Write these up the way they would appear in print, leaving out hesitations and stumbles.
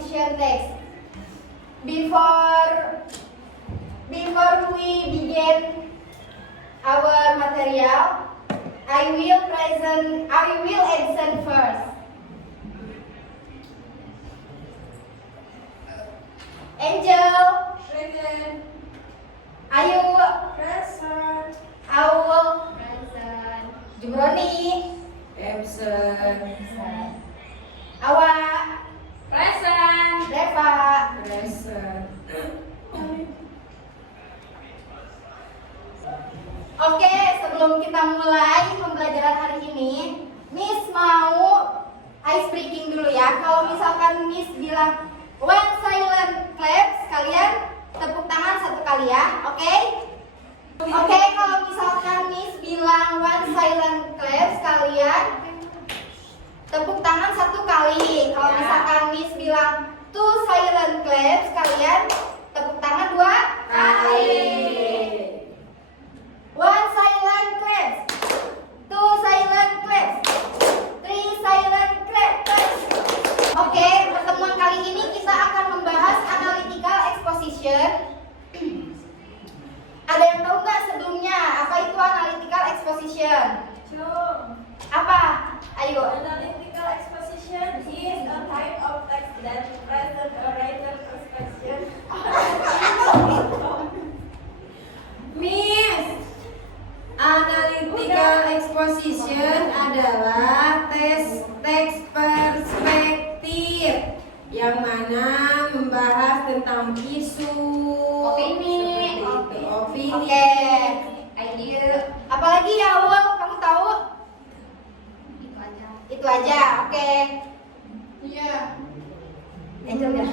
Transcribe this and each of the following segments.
exposition text. Before we begin our material, I will answer first. Angel, Present. Ayu, Present. Aul, present. Jumroni, Absent. Awa, Present. Reva. Present. Oke, sebelum kita mulai pembelajaran hari ini, Miss mau ice breaking dulu ya. Kalau misalkan Miss bilang one silent claps, kalian tepuk tangan satu kali ya, oke? Oke, kalau misalkan Miss bilang one silent claps, kalian tepuk tangan satu kali. Kalau misalkan Miss bilang two silent claps, kalian tepuk tangan dua kali. One silent claps, two silent claps, three silent claps. Oke, pertemuan kali ini kita akan membahas analytical exposition. Ada yang tahu nggak sebelumnya apa itu analytical exposition? Apa? Ayo. Analytical exposition is a type of text that presents a writer's perspective. Miss, analytical exposition adalah teks perspektif yang mana membahas tentang isu, Opini. seperti itu. Opini. Oke. Ide. Apalagi ya, Awal? Kamu tahu? Itu aja. Oke. Iya. Angel ya.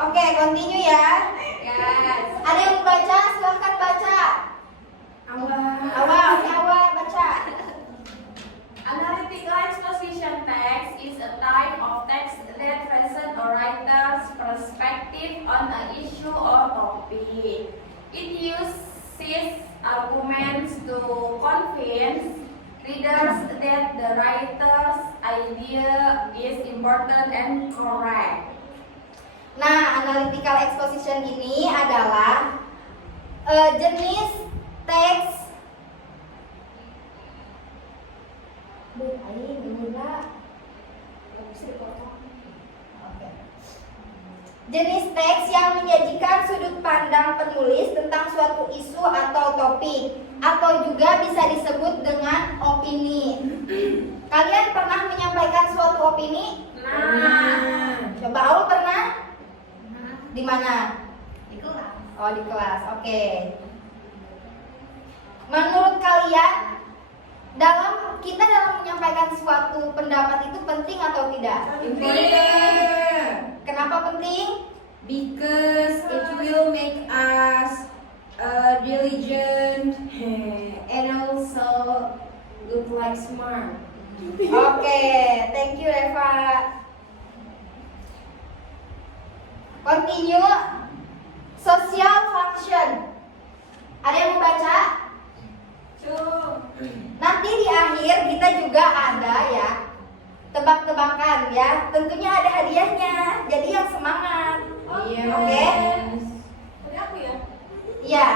Oke, continue ya. Yes. Ada yang mau baca? Silahkan baca. Awal, baca. Analytical exposition text is a type of text that presents a writer's perspective on an issue or topic. It uses arguments to convince readers that the writer's idea is important and correct. Nah, analytical exposition ini adalah jenis teks jenis teks yang menyajikan sudut pandang penulis tentang suatu isu atau topik, atau juga bisa disebut dengan opini. Kalian pernah menyampaikan suatu opini? Coba Aul pernah? Di mana? Di kelas. Oh, di kelas. Oke. Menurut kalian, kita dalam menyampaikan suatu pendapat itu penting atau tidak? Kenapa penting? Because it will make us diligent and also look like smart. Oke, thank you Reva. Continue. Social function. Ada yang mau baca? Nanti di akhir kita juga ada ya tebak-tebakan ya. Tentunya ada hadiahnya. Jadi yang semangat. Iya. Oke. Tadi aku ya? Iya.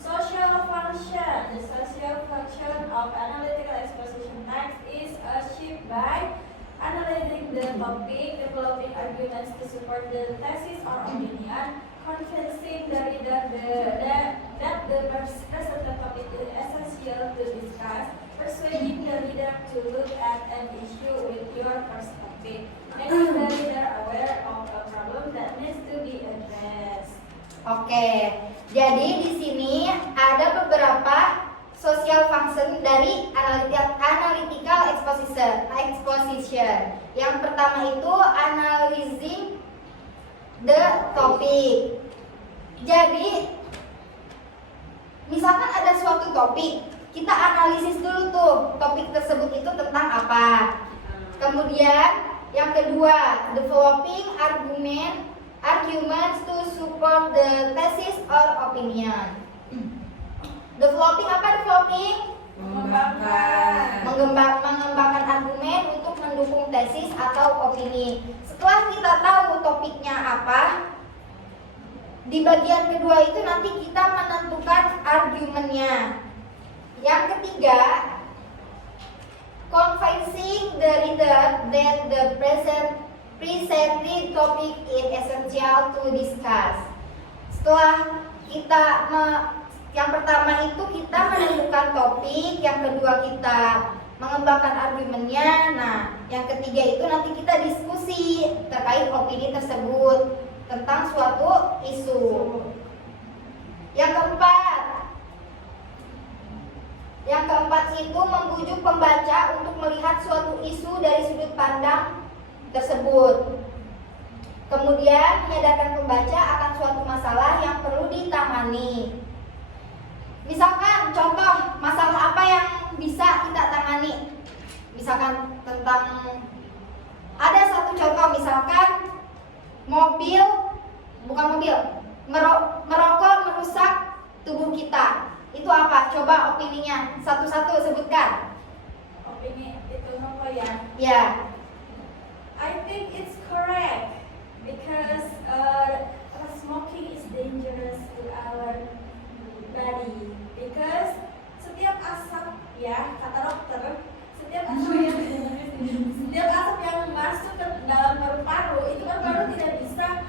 Social function. The social function of analytical exposition text is achieved by analyzing the topic, developing arguments to support the thesis or opinion, convincing the reader that the presented topic is essential to discuss, persuading the reader to look at an issue with your perspective, making the reader aware of a problem that needs to be addressed. Oke. Jadi di sini ada beberapa social function dari analytical exposition. Yang pertama itu analyzing the topic. Jadi misalkan ada suatu topik, kita analisis dulu tuh topik tersebut itu tentang apa. Kemudian yang kedua, developing arguments to support the thesis or opinion. Developing apa developing? Mengembangkan Mengembangkan argumen untuk mendukung tesis atau opini. Setelah kita tahu topiknya apa, di bagian kedua itu nanti kita menentukan argumennya. Yang ketiga, convincing the reader that the presented topic is essential to discuss. Setelah yang pertama itu kita menentukan topik, yang kedua kita mengembangkan argumennya. Nah, yang ketiga itu nanti kita diskusi terkait opini tersebut tentang suatu isu. Yang keempat itu membujuk pembaca untuk melihat suatu isu dari sudut pandang tersebut. Kemudian menyadarkan pembaca akan suatu masalah yang perlu ditangani. Misalkan contoh masalah apa yang bisa kita tangani. Misalkan tentang ada satu contoh, misalkan merokok merusak tubuh kita. Itu apa? Coba opininya satu-satu sebutkan. Opini itu apa ya? Ya. I think it's correct because smoking is dangerous to our body because setiap asap ya, kata dokter, setiap asap yang masuk ke dalam paru-paru itu kan paru tidak bisa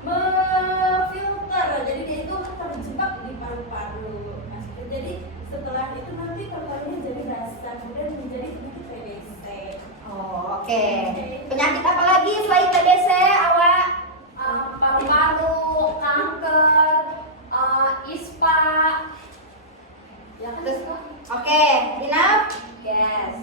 memfilter, jadi dia itu terjebak di paru-paru. Nah, jadi setelah itu nanti paru-parunya jadi rasa kemudian menjadi sedikit TBC. Oh, oke. Penyakit apa lagi selain TBC, awak? Paru-paru, kanker, ISPA. Ya kan? Terus, oke, enough? Yes.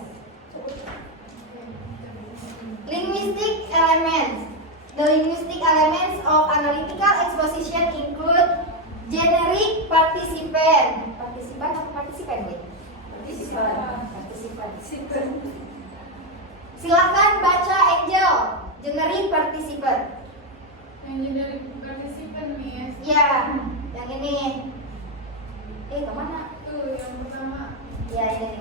Linguistic elements. The linguistic elements of analytical exposition include generic participant. Partisipan atau partisipan, Wei? Partisipan. Silakan baca Angel. Generic participant. Yang generic participant nih Ya, yang ini. Kemana? tuh yang pertama. Ya, ini.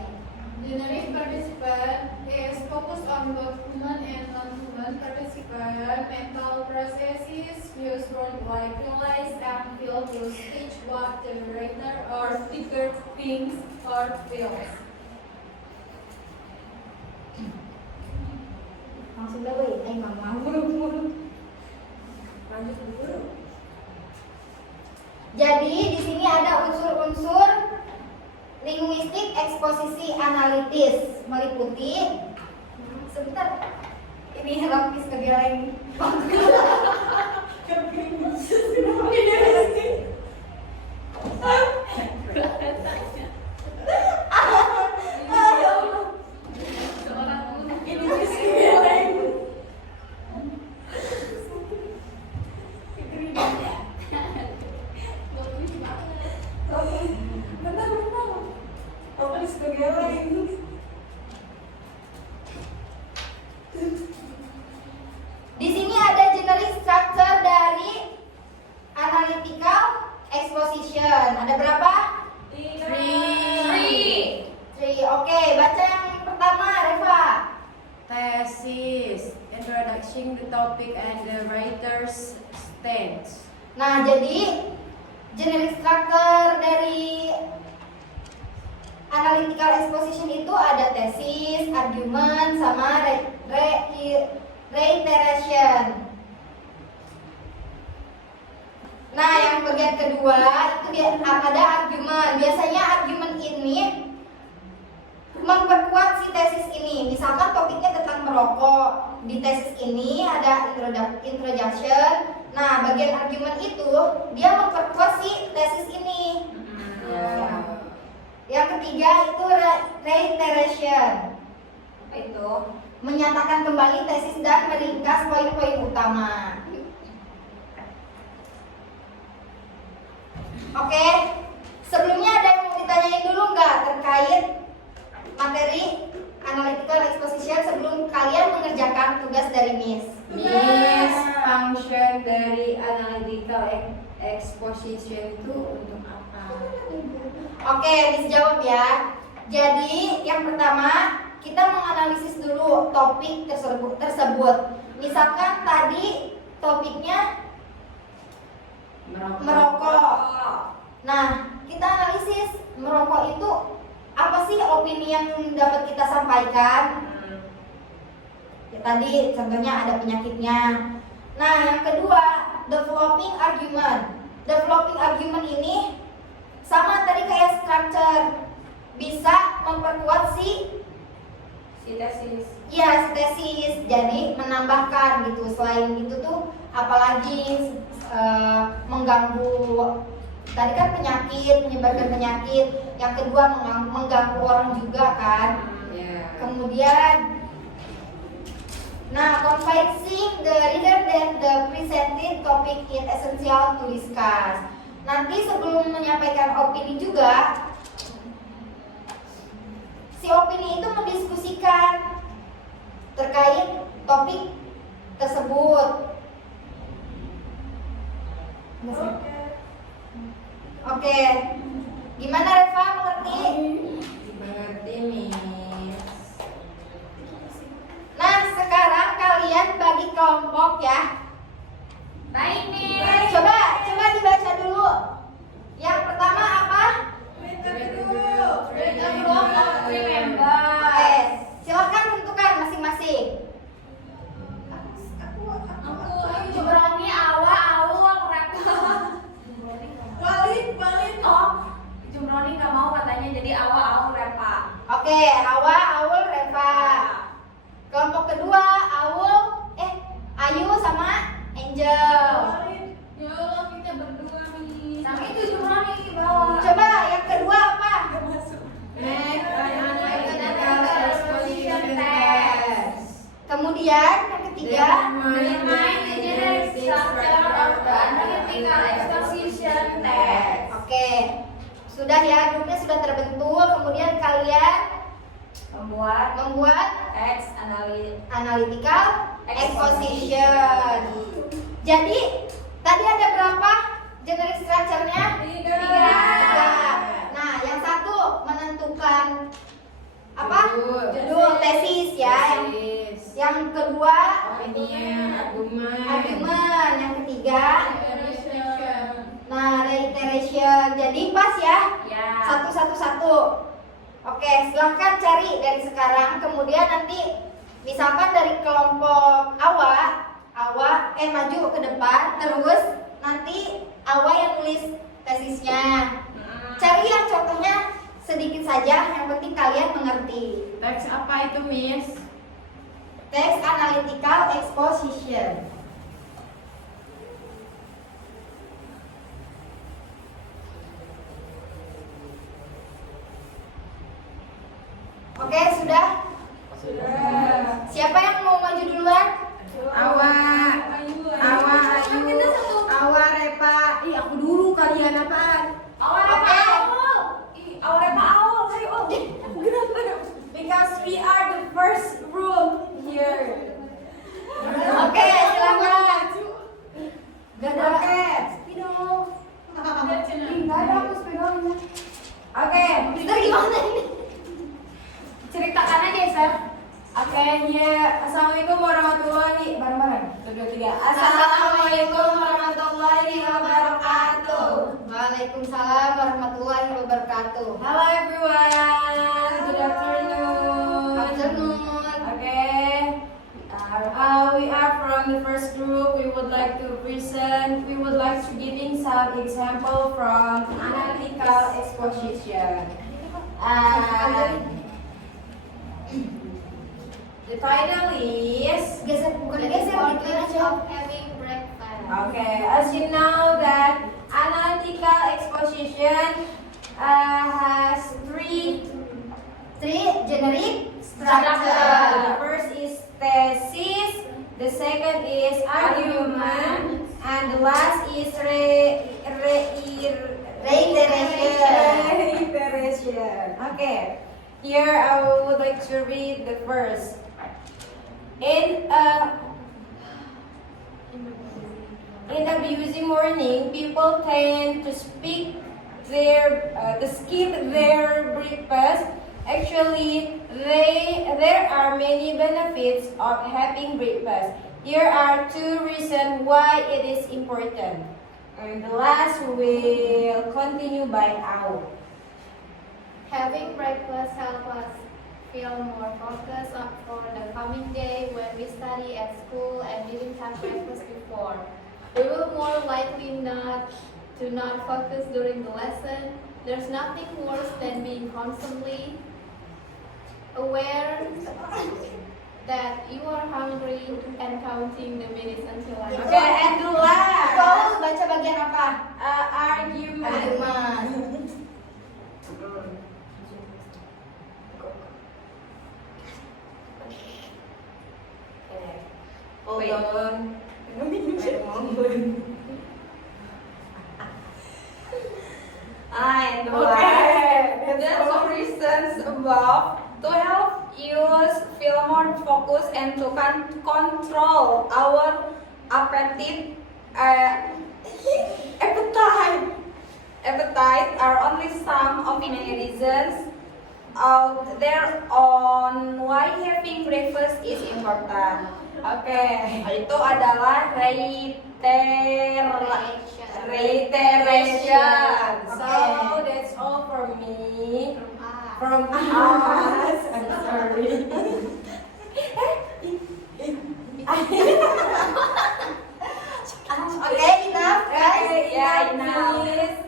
Generic participant is focused on both human and non-human participant mental processes used worldwide. Realize and feel to speech what the writer or speaker thinks or feels. Langsung dah, Wei. Mama. Lanjut dulu. Jadi di sini ada unsur-unsur linguistik eksposisi analitis meliputi sebentar ini lapis kegeleng. Di sini ada generic structure dari analytical exposition. Ada berapa? 3. Oke, baca yang pertama, Reva. Thesis, introducing the topic and the writer's stance. Nah, jadi generic structure dari analytical exposition itu ada tesis, argument, sama reiteration. Nah, yang bagian kedua itu ada argument. Biasanya argument ini memperkuat si tesis ini. Misalkan topiknya tentang merokok, di tesis ini ada introduction. Nah, bagian argument itu dia memperkuat si tesis ini. Nah, yang ketiga itu reiteration. Apa itu? Menyatakan kembali tesis dan meringkas poin-poin utama. Oke, sebelumnya ada yang mau ditanyain dulu nggak terkait materi analytical exposition sebelum kalian mengerjakan tugas dari Miss? Miss, function dari analytical exposition itu untuk apa? Oke, Miss jawab ya. Jadi yang pertama kita menganalisis dulu topik tersebut. Misalkan tadi topiknya merokok. Nah, kita analisis merokok itu apa sih opini yang dapat kita sampaikan? Ya, tadi contohnya ada penyakitnya. Nah, yang kedua, developing argument. Developing argument ini sama tadi kayak structure, bisa memperkuat si tesis. ya si tesis. Jadi menambahkan gitu. Selain itu tuh apalagi mengganggu, tadi kan penyakit, menyebarkan penyakit. Yang kedua mengganggu orang juga kan. Kemudian convincing the reader that the presented topic is essential to discuss. Nanti sebelum menyampaikan opini juga, si opini itu mendiskusikan terkait topik tersebut. Oke. Gimana Reva, mengerti? Mengerti, Miss. Nah, sekarang kalian bagi kelompok ya. Baik, Miss. Coba dibaca dulu. Yang pertama apa? Oke, silakan tentukan masing-masing. Jumroni, Awa, Aul, Reka. Balik. Oh, Jumroni nggak mau katanya jadi Awa, Aul, Reva. Oke, Hawa, Aul, Reva. Kelompok kedua, Ayu sama Angel. Ya Allah, kita berdua nih. Sama itu Jumroni di bawah. Coba yang kedua apa? Make an analytical exposition test. Kemudian yang ketiga, Determine the generic structure of the analytical exposition test. oke. Sudah ya, grupnya sudah terbentuk. Kemudian kalian membuat Teks analytical exposition. Jadi tadi ada berapa generic structure-nya? Tiga. Nah, yang satu menentukan apa? Judul. Tesis ya. Tesis. Yang kedua Opinion, argumen. argumen. Yang ketiga reiteration. Jadi pas ya. Ya. Satu. Oke, silahkan cari dari sekarang. Kemudian nanti misalkan dari kelompok Awa maju ke depan. Terus nanti Awa yang nulis tesisnya. Cari yang contohnya sedikit saja, yang penting kalian mengerti. Teks apa itu, Miss? Text analytical exposition. Oke, sudah? Siapa yang mau maju duluan? Awa, Ayu, Awa, Repa. Ih, aku dulu, kalian apaan? Awal Oke. Reva, Aul. Awal Reva, Aul. Ayo. Because we are the first group here. Oke, silakan. Gak ada. Oke. Gak ada aku sepedanya. Oke. Mister gimana ini? Ceritakan aja, Sir. Oke, ya. Assalamualaikum warahmatullahi wabarakatuh. 1, 2, 3. Assalamualaikum warahmatullahi wabarakatuh. Waalaikumsalam warahmatullahi wabarakatuh. Hello everyone. Good afternoon. Afternoon. Okay. We are from the first group. We would like to giving some example from analytical exposition. And the title is Bukan geser gitu aja. Having breakfast. okay. As you know that analytical exposition has three generic structure. The structure. first is thesis, the second is argument, and the last is reiteration. Okay, here I would like to read the first. In abusing morning, people tend to skip their breakfast Actually, there are many benefits of having breakfast. Here are 2 reasons why it is important. And the last will continue by Ao. Having breakfast helps us feel more focused for the coming day when we study at school and didn't have breakfast before. We will more likely not focus during the lesson. There's nothing worse than being constantly aware that you are hungry and counting the minutes until lunch. Okay, and the last Kau baca bagian apa? argument. Argument. Hold on. And the last, The 2 reasons above to help us feel more focused and to control our appetite. Appetite are only some of many reasons out there on why having breakfast is important. Oke. Itu adalah reiteration. So that's all for me. From From us. I'm sorry. Oke, enough guys. Okay, Yeah, enough. please.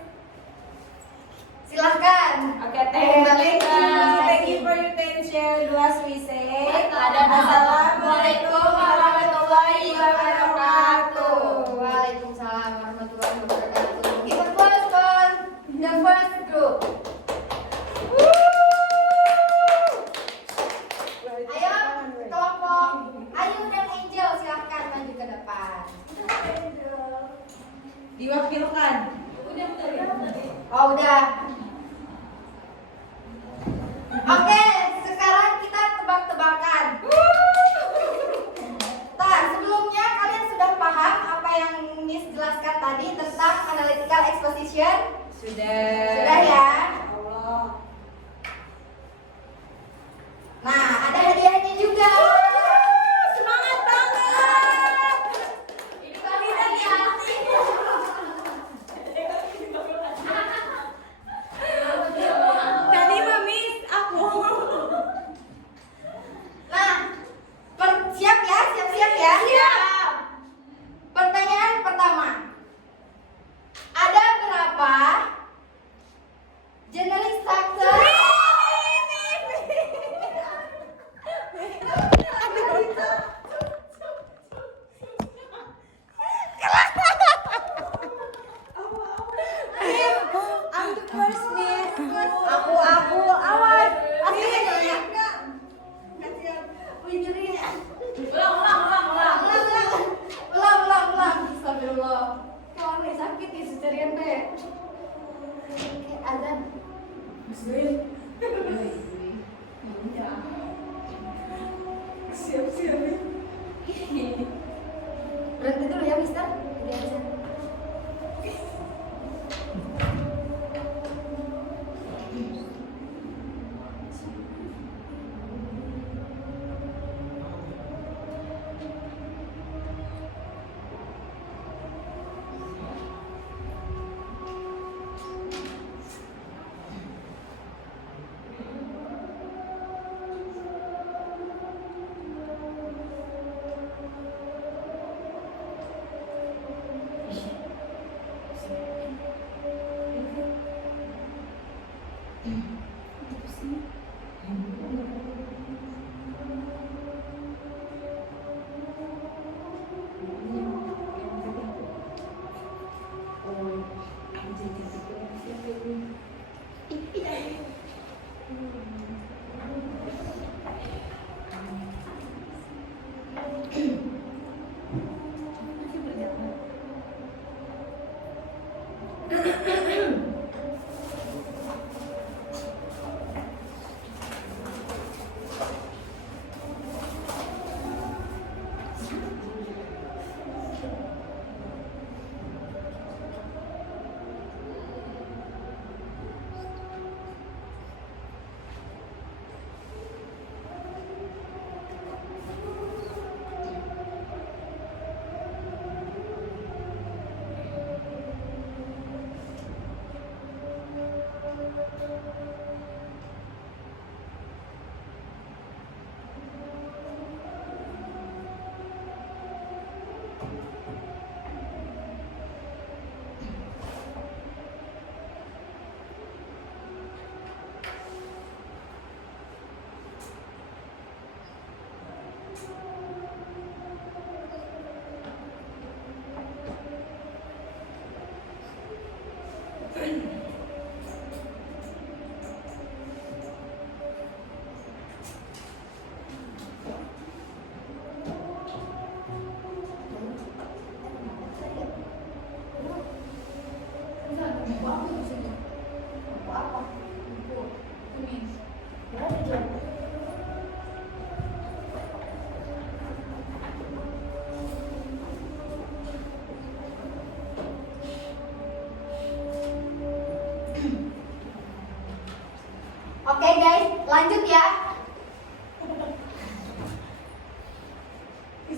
Silahkan. Okay, Thank you for your attention. The last we say. Assalamualaikum warahmatullahi wabarakatuh. Waalaikumsalam warahmatullahi wabarakatuh. Give applause for the first group.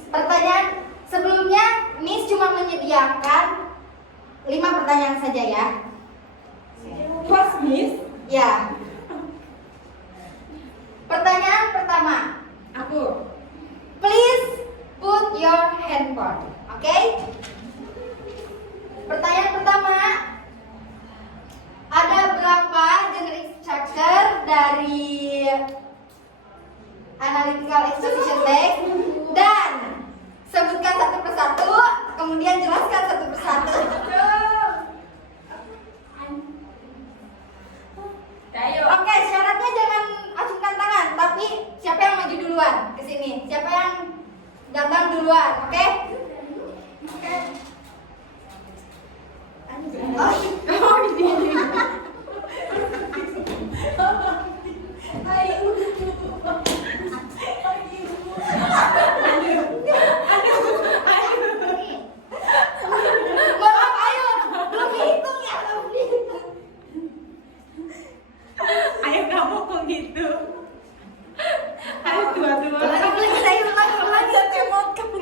Pertanyaan sebelumnya, Miss cuma menyediakan 5 pertanyaan saja ya. Pas Miss. Ya. Pertanyaan pertama. Aku. Please put your handphone. Oke? Pertanyaan pertama. Ada berapa generic structure dari analytical exposition text? Dan sebutkan satu persatu, kemudian jelaskan satu persatu. Ayo. Oke, syaratnya jangan acungkan tangan, tapi siapa yang maju duluan ke sini? Siapa yang datang duluan, oke? Oh, maaf, ayo, belum dihitung ya, belum dihitung. Ayo kamu kok gitu. Ayo dua-dua. Lagi, cemot kamu.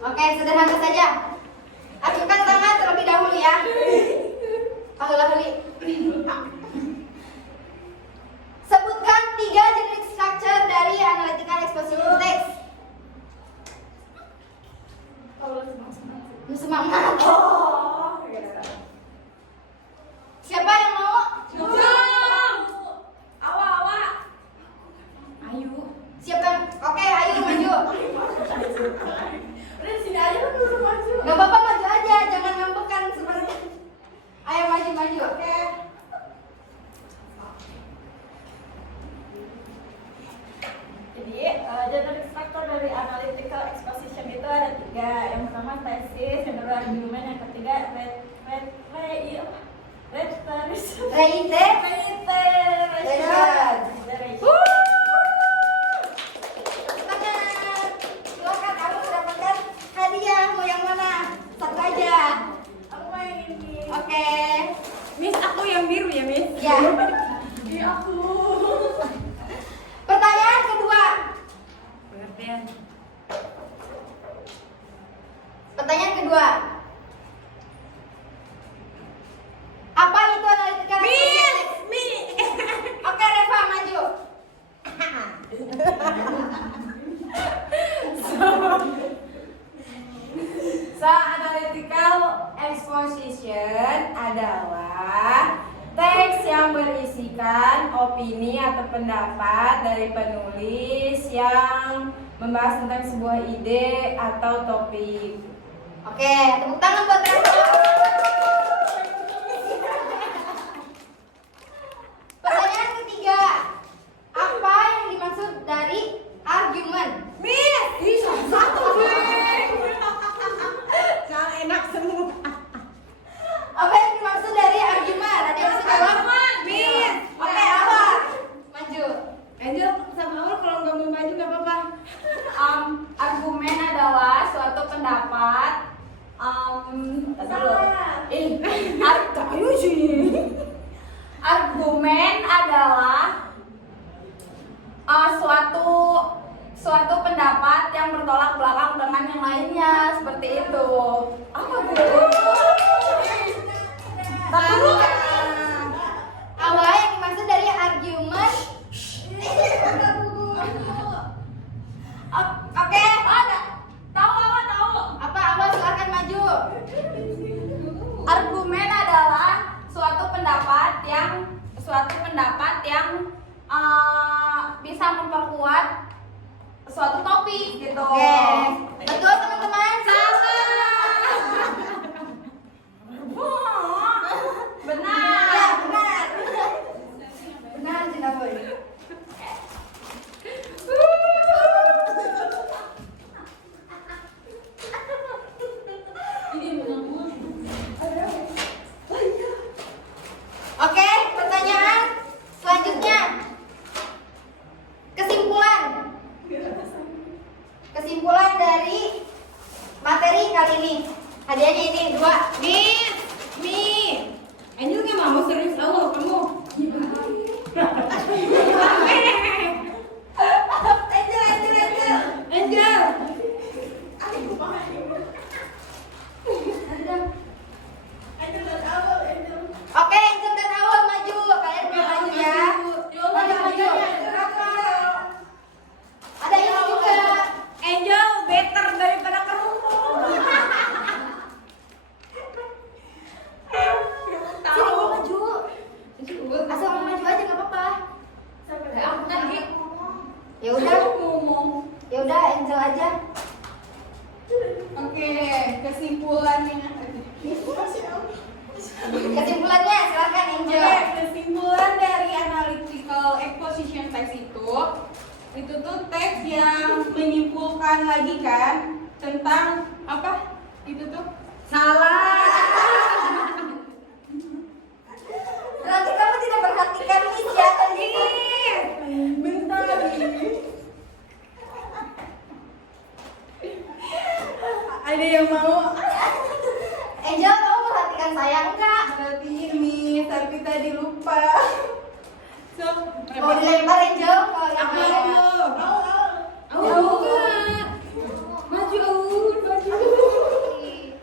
Oke, sederhana saja. Acungkan tangan terlebih dahulu ya. Ahli. Sebutkan 3 generic structure dari analytical exposition text. Lu semangat. Siapa yang mau? Ayo. Siapa? Oke, ayo maju. Udah sini aja lu dulu maju. Gak apa-apa, maju aja, jangan ngambekan seperti. Ayo maju. Oke. Jadi, generic structure dari analytical exposition itu ada 3. Yang pertama tesis, yang kedua argument, yang ketiga reiteration. Tangan. Silakan, kamu mendapatkan hadiah. Mau yang mana? Satu aja. Aku mau yang ini. Oke. Miss, aku yang biru ya, Miss? Ya. Iya aku. Pertanyaan kedua. Pengertian. Pertanyaan kedua. Apa itu analytical exposition text? Oke, Reva maju. So, analytical exposition adalah teks yang berisikan opini atau pendapat dari penulis yang membahas tentang sebuah ide atau topik. Oke, tepuk tangan buat Reva. Pertanyaan ketiga. Apa yang dimaksud dari argument? Miss, satu jangan enak semua. Apa yang dimaksud dari argument? Ada yang bisa jawab? Miss. Oke, apa? Maju. Angel sama Aul kalau nggak mau maju nggak apa-apa. Argumen adalah suatu pendapat. Ayo sih. Argumen adalah suatu pendapat yang bertolak belakang dengan yang lainnya, seperti itu. Apa Bu? Apa yang dimaksud dari argument? Oke. Tahu. Apa silakan maju. Argumen adalah suatu pendapat yang bisa memperkuat suatu topik gitu. Oke. Betul teman-teman? Benar. Ya, benar. Benar, Cinta Boy. Oke, pertanyaan selanjutnya. Kesimpulan dari teks yang menyimpulkan lagi kan tentang apa? Itu tuh salah. Berarti kamu tidak perhatikan Miss ya tadi. Bentar. Ada yang mau Angel, kamu perhatikan saya enggak? perhatiin Miss, tapi tadi lupa. So, Mau dilempar Angel ke yang Aku lain? Maju.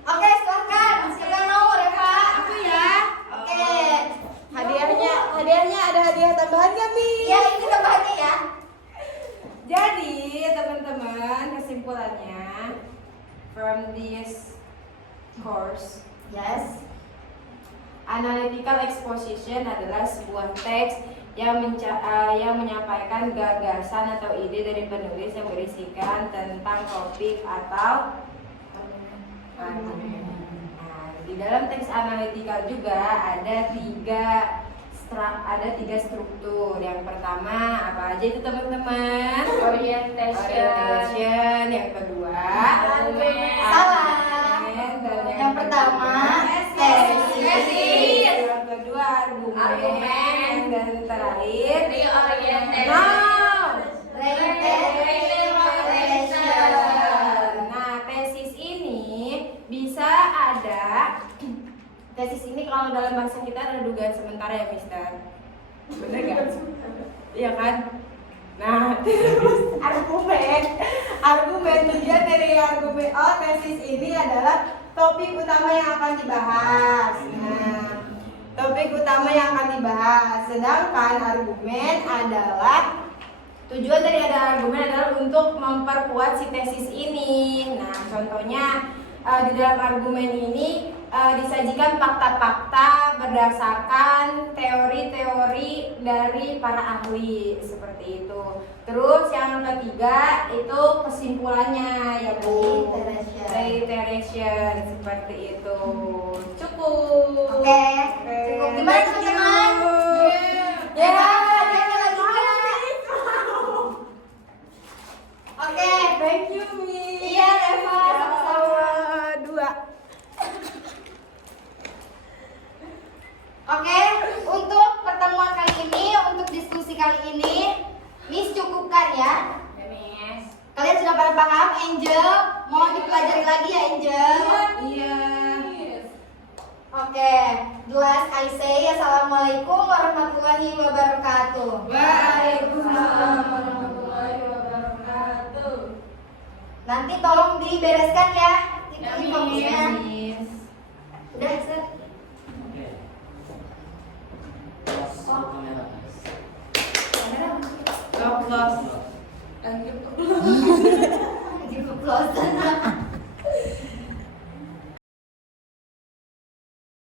Oke, silahkan. Siapa yang mau, Reva? Aku ya. Oke. Hadiahnya ada hadiah tambahan nggak, Mi? Ya, ini tambahannya ya. Jadi, teman-teman, kesimpulannya from this course, Yes. analytical exposition adalah sebuah teks yang menyampaikan gagasan atau ide dari penulis yang berisikan tentang topik atau argumen. Nah, di dalam teks analitikal juga ada tiga struktur. Yang pertama apa aja itu teman-teman? Orientation. Yang kedua Salah. argumen. Dan Yang pertama, tesis. tesis. Yang kedua argumen. Dan terakhir Reorientation. Nah, tesis ini bisa ada. Tesis ini kalau dalam bahasa kita ada dugaan sementara ya, Mister. Bener gak? Iya kan? Nah, terus argumen tujuan dari argumen tesis ini adalah topik utama yang akan dibahas. Nah, topik utama yang akan dibahas. Sedangkan argumen adalah tujuan dari ada argumen adalah untuk memperkuat si tesis ini. Nah, contohnya di dalam argumen ini disajikan fakta-fakta berdasarkan teori-teori dari para ahli seperti itu. Terus yang ketiga itu kesimpulannya yaitu reiteration seperti itu. Cukup. Oke. Cukup. Gimana teman-teman? Ya, hadiahnya lagi guys. Oke. Thank you, Miss. Iya, Reva, sama-sama. Dua. Oke, untuk pertemuan kali ini, untuk diskusi kali ini, Miss cukupkan ya. Kalian sudah pada paham, Angel? Mau dipelajari lagi ya, Angel? Iya. Oke, last I say assalamualaikum warahmatullahi wabarakatuh. Waalaikumsalam warahmatullahi wabarakatuh. Nanti tolong dibereskan ya info-infonya. Miss. Udah, Sir.